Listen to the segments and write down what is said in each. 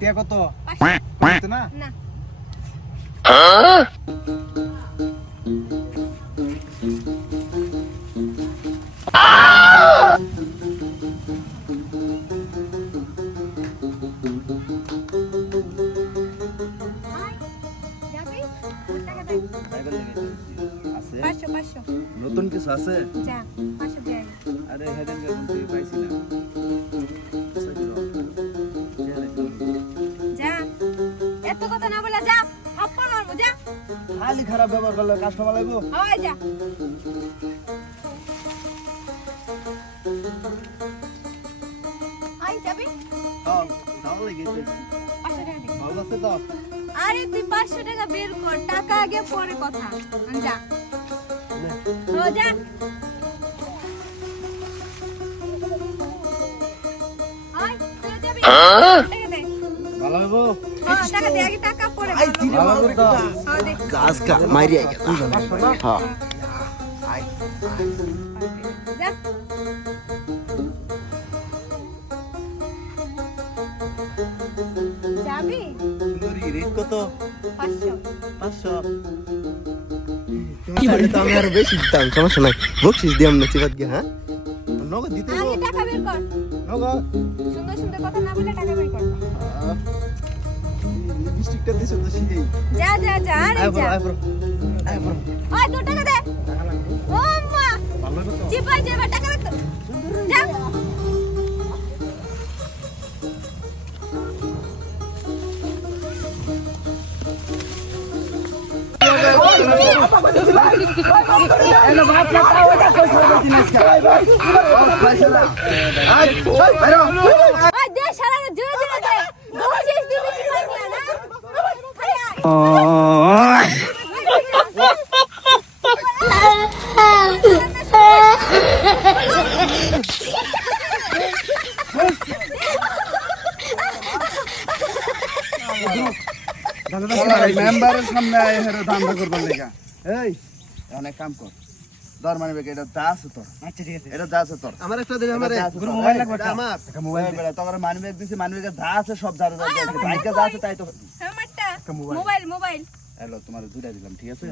টিয়া কত? না? নতুন কিছু আছে। আরে হেডেন কেমন তুই পাইছি খালি খারাপ ব্যবহার করলে কাস্টমার লাগবো। হয় যা। আই যাবি? হ্যাঁ তাহলে গেছে পাঁচশো টাকা ভালো আছে তো? আরে তুই পাঁচশো টাকা বের কর টাকা আগে পরে কথা। যা। ও যা। আয়, তুইও যাবি? আজকা মারিয়া গেল হ্যাঁ যা। যাবি সুন্দরী রেট কত পাঁচশো। পাঁচশো কি বলে? আমি আরও বেশি দিতাম সমস্যা নাই বকশিস দিয়াম না সিবাত গিয়ে হ্যাঁ নগদ দিতে আগে টাকা বের কর। নগদ। সুন্দর সুন্দর কথা না বলে টাকা বের কর। লিপস্টিকটা দিছো তো সেই যা যা যা আরে যা বড় আয় বড় ওই দু টাকা দে টাকা লাগবে ও মা ভালো তো চিপাই যাবে টাকা রাখ যা ওই দে শালা জোরে জোরে দে বসিস দিবি চিপাই নিয়া না আরে মেম্বারের সামনে আয় হেরে ধান্দা করবার লেগা। এই অনেক কাম কর। ধর মানে বেকে এটা দা আছে তোর। আচ্ছা ঠিক আছে। এটা দা আছে তোর। আমার একটা দিন আমার। গুরু মোবাইল লাগবে আমার। মোবাইল বেড়া তোমার মানি ব্যাগ দিছি মানি ব্যাগে যা আছে সব ধারে ধারে আছে বাইকে দা আছে তাই তো। আমারটা। মোবাইল। মোবাইল হ্যালো তোমার দুইটা দিলাম ঠিক আছে?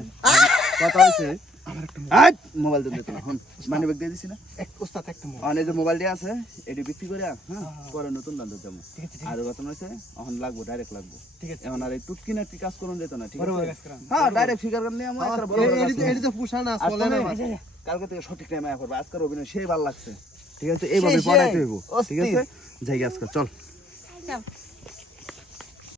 কথা হইছে মোবাইল দিতে দিতে না হন। ব্যাগ দিয়ে দিছি না? এক একটা মোবাইল যে মোবাইল দিয়ে আছে এটি বিক্রি করে হ্যাঁ? পরে নতুন দাম যাব আর কথা হয়েছে এখন লাগবো ডাইরেক্ট লাগবো। ঠিক আছে। এখন আর এই টুটকি না কাজ করুন যেত না ঠিক আছে? হ্যাঁ ডাইরেক্ট ফিগার আমার। এটি তো পুষা না চলে না কালকে থেকে সঠিক টাইমে আয়া করবে আজকের অভিনয় সেই ভালো লাগছে। ঠিক আছে? এইভাবে পড়াইতে হইব ঠিক আছে? যাই আজকে চল। চল।